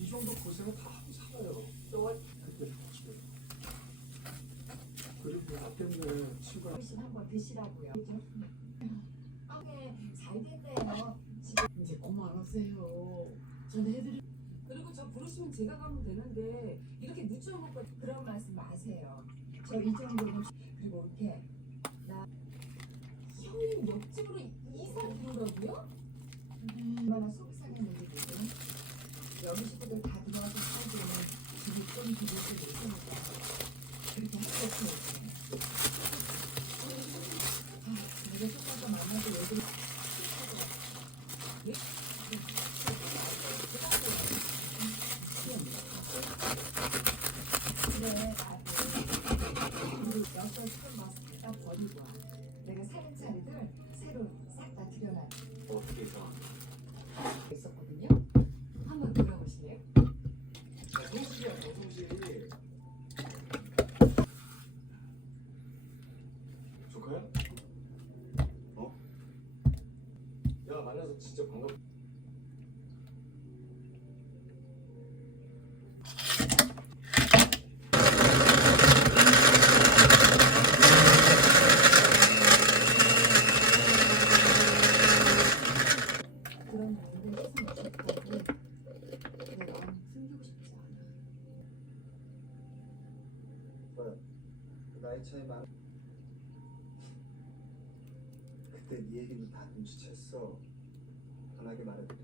이 정도 고생을 다 하고 살아요. 그때 보시면. 그리고 나 때문에 친구가 훨씬 한번 드시라고요. 빵에 잘 됐네요. 지금 이제 그만하세요. 전해드리. 그리고 저 부르시면 제가 가면 되는데 이렇게 늦춰먹고 그런 말씀 마세요. 저 이 정도는 그리고 이렇게 나 형님 옆집으로 이사 들어오라고요? 얼마나 속 상했는지 모르겠네. 여기 식구들 다 들어와서 살기에는 집이 좀 비릴 수도 있으니까 그렇게 하겠어요. 내가 속아서 만나서 얘들 그래 그리고 여섯 큰 마스크 딱 버리고 와. 내가 사는 자리들 새로 싹 다 들여놔 어떻게 해서든요 한번 들어보실래요? 정수기야 정수기. 조카야? 어? 야 만나서 진짜 반갑. 그런 일을 했으면 좋겠다고 내 마음 숨기고 싶지 않아 그 나이 차이 많. 그때 네 얘기는 다 눈치챘어. 편하게 말해도 돼.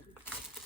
우리